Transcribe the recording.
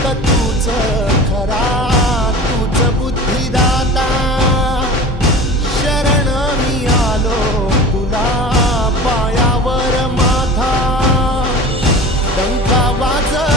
फक्त तूच खरा, तूच बुद्धिदाता. शरण मी आलो तुला पायावर माझा, डंका वाजविला